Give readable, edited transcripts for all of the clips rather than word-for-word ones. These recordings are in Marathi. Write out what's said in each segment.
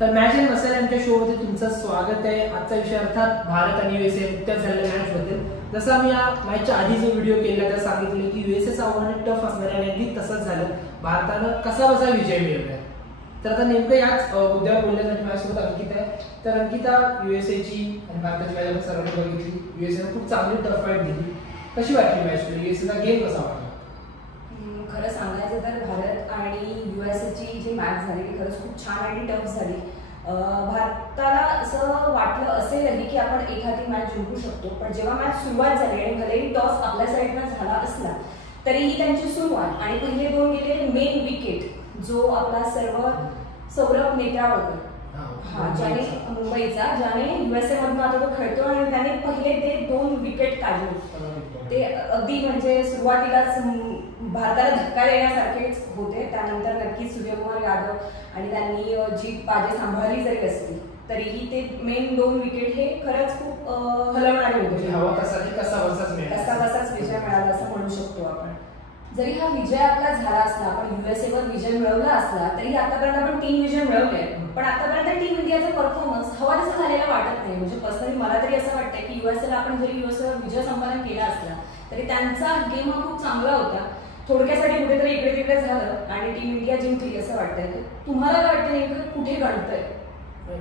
तर मॅच एंड मसाले आमच्या शो मध्ये तुमचं स्वागत आहे। आजचा विषय अर्थात भारत आणि यूएसए नुकत्याच झालेल्या मॅच बद्दल। जसं आम्ही या मॅचच्या आधी जो व्हिडिओ केला त्या सांगितले की यूएसएचं आव्हान टफ असणार आहे आणि तसंच झालं। भारतानं कसा बसा विजय मिळवला। तर आता नेमकं याच मुद्द्यावर बोलण्यासाठी माझ्यासोबत अंकिता आहे। तर अंकिता, यूएसएची आणि भारताची मॅच आपण सर्वांनी बघितली। यूएसएनं खूप चांगली टफ फाईट दिली। कशी वाटली मॅच? यूएसएचा गेम कसा वाटला? खरं सांगायचं तर भारत आणि यूएसएची जी मॅच झाली ती खरंच खूप छान आणि टफ झाली। भारताला असं वाटलं असेलही की आपण एखादी मॅच जिंकू शकतो, पण जेव्हा मॅच सुरुवात झाली आणि भलेही टॉस आपल्या साईडनं झाला असला तरीही त्यांची सुरुवात आणि पहिले दोन गेलेले मेन विकेट जो आपला सौरभ नेत्रावळकर ज्याने मुंबईचा ज्याने यूएसए मधून आता तो खेळतो आणि त्याने पहिले ते 2 विकेट काढले। ते अगदी म्हणजे सुरुवातीलाच भारताला धक्का देण्यासारखेच होते। त्यानंतर नक्कीच सूर्यकुमार यादव आणि त्यांनी जी बाजी सांभाळली जरी असती तरीही ते मेन 2 विकेट हे खरंच खूप हलवणारे होते। हवा कसा बसाच विजय मिळाला असं म्हणू शकतो आपण। जरी हा विजय आपला झाला असला, आपण यूएसए वर विजय मिळवला असला तरी आतापर्यंत आपण 3 विजय मिळवले, पण आतापर्यंत टीम इंडियाचा परफॉर्मन्स हवा तसा झालेला वाटत नाही। म्हणजे पर्सनली मला तरी असं वाटतं की यूएसएला आपण जरी यूएसए विजय संपादन केला असला तरी त्यांचा गेम हा खूप चांगला होता। थोडक्यासाठी कुठेतरी इकडे तिकडे झालं आणि टीम इंडिया जिंकली असं वाटतंय। तुम्हाला काय वाटतं नेमकं कुठे गणतंय?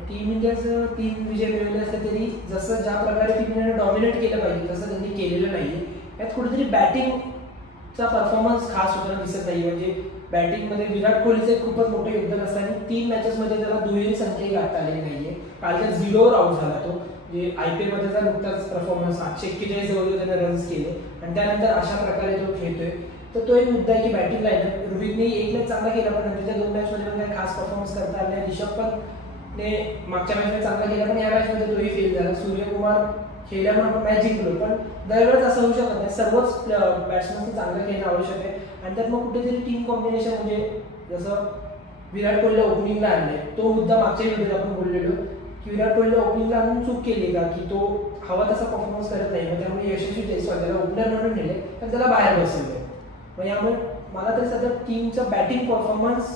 टीम इंडियाचं 3 विजय मिळवले असले तरी जसं ज्या प्रकारे टीम इंडियाने डॉमिनेट केलं पाहिजे तसं त्यांनी केलेलं नाहीये। यात कुठेतरी बॅटिंगचा परफॉर्मन्स खास होताना दिसत नाही। म्हणजे बॅटिंगमध्ये विराट कोहलीचं खूपच मोठं योगदान असताना 3 मॅचेसमध्ये त्याला दुहेरी संख्याही गाठता आलेली नाहीये। कालच्या 0वर आउट झाला तो। म्हणजे आयपीएल मध्ये त्याचा नुकताच परफॉर्मन्स 841 जवळ त्याने रन्स केले आणि त्यानंतर अशा प्रकारे तो खेळतोय। तर तो एक मुद्दा आहे की बॅटिंग लाईनअप रोहितने एक मॅच चांगला केला पण नंतरच्या 2 मॅचमध्ये पण काही खास परफॉर्मन्स करता आला नाही। ऋषभ पंतने मागच्या मॅचमध्ये चांगला केला पण या मॅचमध्ये तोही फेल झाला। सूर्यकुमार खेळल्यामुळे आपण मॅच जिंकलो, पण दरवेळेस असं होऊ शकत नाही। सर्वच बॅट्समॅनचं चांगलं खेळणं आवश्यक आहे आणि त्यात मग कुठेतरी टीम कॉम्बिनेशन म्हणजे जसं विराट कोहलीला ओपनिंगला आणलंय तो मुद्दा मागच्या व्हिडिओत आपण बोललेलो की विराट कोहलीला ओपनिंगला आणून चूक केली का की तो हवा तसा परफॉर्मन्स करत नाही। मग त्यामुळे यशस्वी जयस्वाल त्याला ओपनर म्हणून नेले तर त्याला बाहेर बसवलंय। मग यामुळे मला तरी सध्या टीमचा बॅटिंग परफॉर्मन्स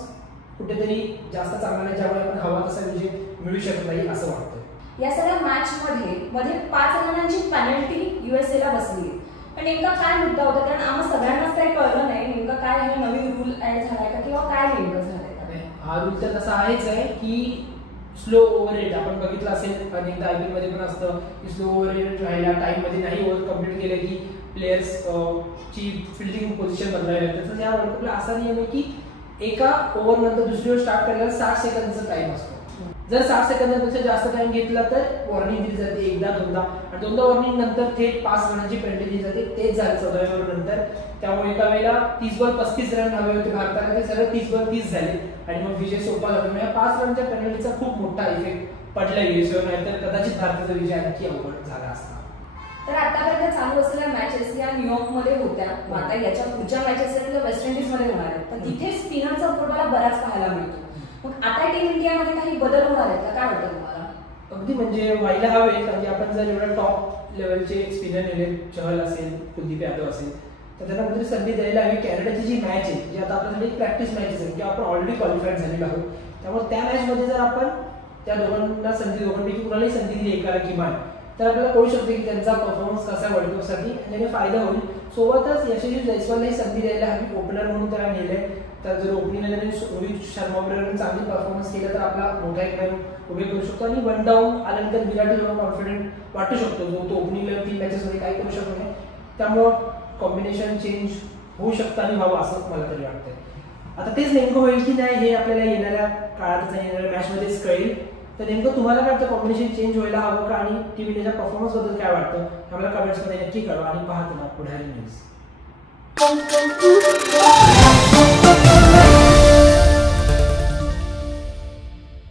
कुठेतरी जास्त चांगला नाही, ज्यामुळे आपण हवा तसा विजय मिळू शकत नाही असं वाटतं। या सगळ्या मॅच मध्ये 5 रनांची पेनल्टी यूएसएला बसली, पण नेमका काय मुद्दा होता? कारण आम्हाला सगळ्यांनाच काही कळलं नाही नेमका काय हे नवीन रूल ऍड झालाय का किंवा काय नेमकं झालंय। हा रूल तर तसा आहेच आहे की स्लो ओव्हर रेट आपण बघितलं असेल अनेकदा आयपीएल मध्ये पण असतं की स्लो ओव्हर रेट राहिला टाइम मध्ये नाही ओव्हर कंप्लीट केलं की प्लेयर्स ची फिल्डिंग पोझिशन बदलावी लागते। तर या वर्ल्ड कपला असा नियम आहे की एका ओव्हर नंतर दुसरी ओव्हर स्टार्ट करायला 60 सेकंदचा टाइम असतो। जर 60 सेकंदापेक्षा जास्त टाइम घेतला तर वॉर्निंग दिली जाते, एकदा दोनदा, आणि दोनदा वॉर्निंग नंतर थेट 5 रनांची पेनल्टी दिली जाते। तेच झालं 14व्या ओव्हर नंतर। त्यामुळे एका वेळेला 30 बॉल 35 रन हवे होते भारताला, ते सगळे 30 बॉल 30 झाले आणि मग विजय सोपा झाला। म्हणजे 5 रनच्या पेनल्टीचा खूप मोठा इफेक्ट पडला यूएसएवर, नाहीतर कदाचित भारताचा विजय आणखी अवघड झाला असता। तर आतापर्यंत चालू असलेल्या मॅचेस या न्यूयॉर्कमध्ये होत्या, आता याच्या पुढच्या मॅचेस वेस्ट इंडिजमध्ये होणार आहेत, तर तिथे स्पिनरचा फुटबॉल बराच पाहायला मिळतो। मग आता टीम इंडियामध्ये काही बदल होणार आहेत का? काय वाटतं तुम्हाला? अगदी म्हणजे व्हायला हवे, कारण आपण जर एवढा टॉप लेवलचे स्पिनर नेले, चहल असेल, कुलदीप यादव असेल, तर त्यांना कुठेतरी संधी द्यायला हवी। कॅनडाची जी मॅच आहे जी आता आपल्यासाठी प्रॅक्टिस मॅचेस आहे की आपण ऑलरेडी क्वालिफाईड झालेलो आहोत, त्यामुळे त्या मॅचमध्ये जर आपण त्या दोघांपैकी कुणालाही संधी दिली एकाला किमान, तर आपल्याला कळू शकते की त्यांचा परफॉर्मन्स कसा आहे वर्ल्ड कपसाठी आणि त्याने फायदा होईल। सोबतच यशस्वी जयस्वाललाही संधी द्यायला हवी, ओपनर म्हणून त्याला नेलंय। तर जर ओपनिंगला त्याने रोहित शर्मा बरोबर चांगली परफॉर्मन्स केला तर आपला मोठा एक रन उभे करू शकतो आणि 1 डाऊन आल्यानंतर विराट जेव्हा कॉन्फिडंट वाटू शकतो जो तो ओपनिंगला 3 मॅचेसमध्ये काही करू शकत नाही, त्यामुळं कॉम्बिनेशन चेंज होऊ शकतं आणि व्हावं असं मला तरी वाटतंय। आता तेच नेमकं होईल की नाही हे आपल्याला येणाऱ्या काळात येणाऱ्या मॅचमध्येच कळेल। तर नेमकं तुम्हाला काय वाटतं, कॉम्बिनेशन चेंज व्हायला हवं का आणि टीम इंडियाच्या परफॉर्मन्स बद्दल काय वाटतं आम्हाला कमेंट्समध्ये नक्की कळवा आणि पाहतो ना पुढारी न्यूज।